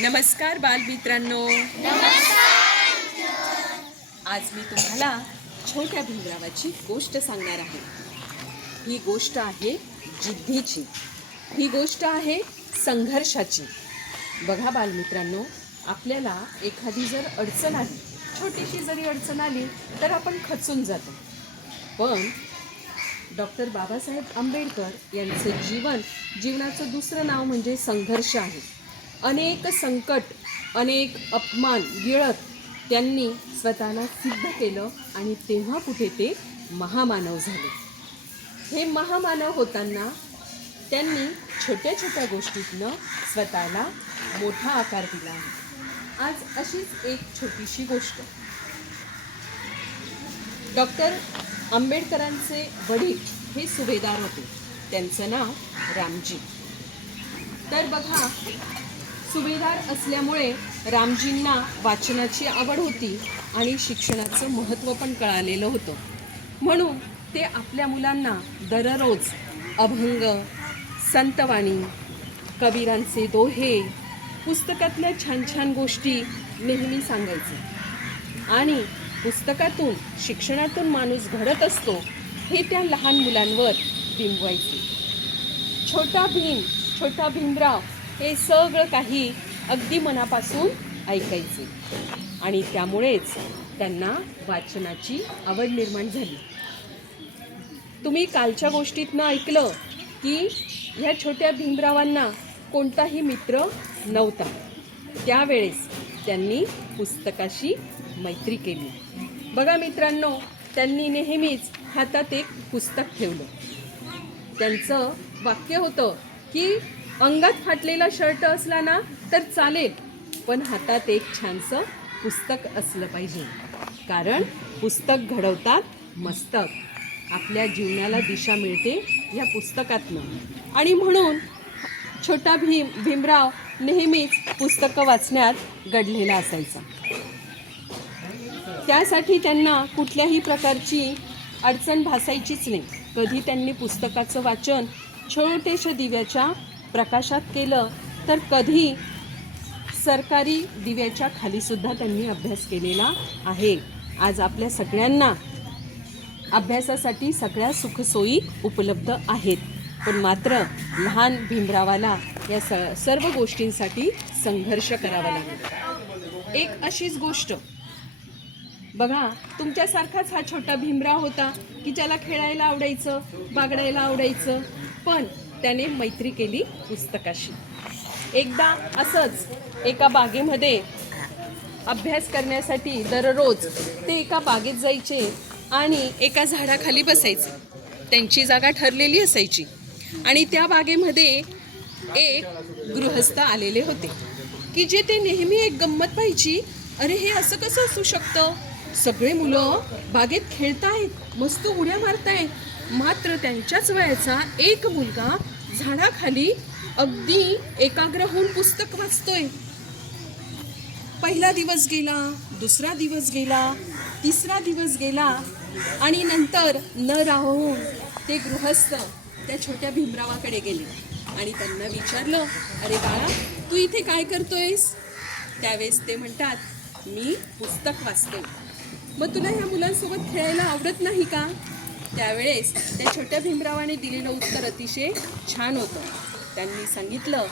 नमस्कार बालमित्रांनो. आज मी तुम्हाला छोट्या भीमरावाची गोष्ट सांगणार आहे. ही गोष्ट आहे जिद्दीची. ही गोष्ट आहे संघर्षाची. बघा बालमित्रांनो, आपल्याला एखादी जर अडचण आली, छोटीशी जरी अडचण आली तर आपण खचून जातो. पण डॉक्टर बाबासाहेब आंबेडकर यांचं जीवनाचं दुसरं नाव म्हणजे संघर्ष आहे. अनेक संकट, अनेक अपमान गिळत त्यांनी स्वतःला सिद्ध केलं आणि तेव्हा कुठे ते महामानव झाले. हे महामानव होताना त्यांनी छोट्या छोट्या गोष्टीतनं स्वतःला मोठा आकार दिला आहे. आज अशीच एक छोटीशी गोष्ट. डॉक्टर आंबेडकरांचे वडील हे सुभेदार होते. त्यांचं नाव रामजी. तर बघा, सुभेदार असल्यामुळे रामजींना वाचनाची आवड होती आणि शिक्षणाचं महत्त्व पण कळालेलं होतं. म्हणून ते आपल्या मुलांना दररोज अभंग, संतवाणी, कबीरांचे दोहे, पुस्तकातल्या छान छान गोष्टी नेहमी सांगायचे. आणि पुस्तकातून, शिक्षणातून माणूस घडत असतो हे त्या लहान मुलांवर बिंबवायचे. छोटा भीमराव हे सगळं काही अगदी मनापासून ऐकायचे आणि त्यामुळेच त्यांना वाचनाची आवड निर्माण झाली. तुम्ही कालच्या गोष्टीतनं ऐकलं की ह्या छोट्या भीमरावांना कोणताही मित्र नव्हता. त्यावेळेस त्यांनी पुस्तकाशी मैत्री केली. बघा मित्रांनो, त्यांनी नेहमीच हातात एक पुस्तक ठेवलं. त्यांचं वाक्य होतं की अंगात फाटलेला शर्ट असला ना तर चालेल, पण हातात एक छानसं पुस्तक असलं पाहिजे. कारण पुस्तक घडवतात मस्तक. आपल्या जीवनाला दिशा मिळते या पुस्तकातनं. आणि म्हणून छोटा भीमराव नेहमीच पुस्तकं वाचण्यात गढलेला असायचा. त्यासाठी त्यांना कुठल्याही प्रकारची अडचण भासायचीच नाही. कधी त्यांनी पुस्तकाचं वाचन छोट्याशा दिव्याच्या प्रकाशात केलं तर कधी सरकारी दिव्याच्या खालीसुद्धा त्यांनी अभ्यास केलेला आहे. आज आपल्या सगळ्यांना अभ्यासासाठी सगळ्या सुखसोयी उपलब्ध आहेत, पण मात्र लहान भीमरावाला या सर्व गोष्टींसाठी संघर्ष करावा लागला. एक अशीच गोष्ट बघा, तुमच्यासारखाच हा छोटा भीमराव होता की ज्याला खेळायला आवडायचं, बागडायला आवडायचं, पण त्याने मैत्री केली पुस्तकाशी. एकदा असंच एका बागेमध्ये अभ्यास करण्यासाठी दररोज ते एका बागेत जायचे आणि एका झाडाखाली बसायचे. त्यांची जागा ठरलेली असायची. आणि त्या बागेमध्ये एक गृहस्थ आलेले होते की जे ते नेहमी एक गंमत पाहायची. अरे, हे असं कसं असू शकतं? सगळे मुलं बागेत खेळतायत, मस्त उड्या मारतायत, मात्र त्यांच्याच वयाचा एक मुलगा झाडाखाली अगदी एकाग्र होऊन पुस्तक वाचतोय. पहिला दिवस गेला, दुसरा दिवस गेला, तिसरा दिवस गेला आणि नंतर न राहून ते गृहस्थ त्या छोट्या भीमरावाकडे गेले आणि त्यांना विचारलं, अरे बाळा, तू इथे काय करतोयस? त्यावेळेस ते म्हणतात, मी पुस्तक वाचतोय. मग तुला ह्या मुलांसोबत खेळायला आवडत नाही का? त्यावेळेस त्या छोट्या भीमरावाने दिलेलं उत्तर अतिशय छान होतं. त्यांनी सांगितलं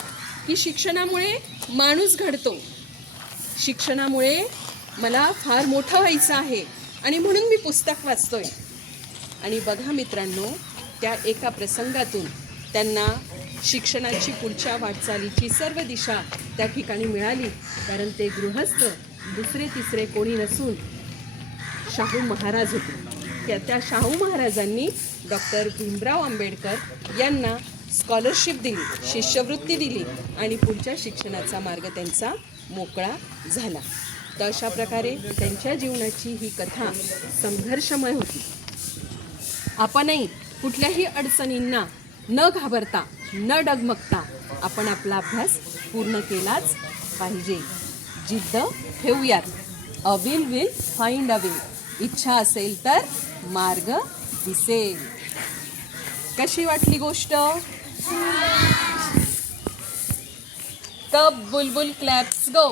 की शिक्षणामुळे माणूस घडतो, शिक्षणामुळे मला फार मोठं व्हायचं आहे आणि म्हणून मी पुस्तक वाचतोय. आणि बघा मित्रांनो, त्या एका प्रसंगातून त्यांना शिक्षणाची पुढच्या वाटचालीची सर्व दिशा त्या ठिकाणी मिळाली. कारण ते गृहस्थ दुसरे तिसरे कोणी नसून शाहू महाराज होते. त्या शाहू महाराजांनी डॉक्टर भीमराव आंबेडकर यांना स्कॉलरशिप दिली, शिष्यवृत्ती दिली आणि पुढच्या शिक्षणाचा मार्ग त्यांचा मोकळा झाला. तर अशा प्रकारे त्यांच्या जीवनाची ही कथा संघर्षमय होती. आपणही कुठल्याही अडचणींना न घाबरता, न डगमगता आपण आपला अभ्यास पूर्ण केलाच पाहिजे. जिद्द ठेवूयात. अ विल फाइंड अ वे. इच्छा असेल तर मार्ग दिसेल. कशी वाटली गोष्ट? कप बुलबुल क्लॅप्स गो.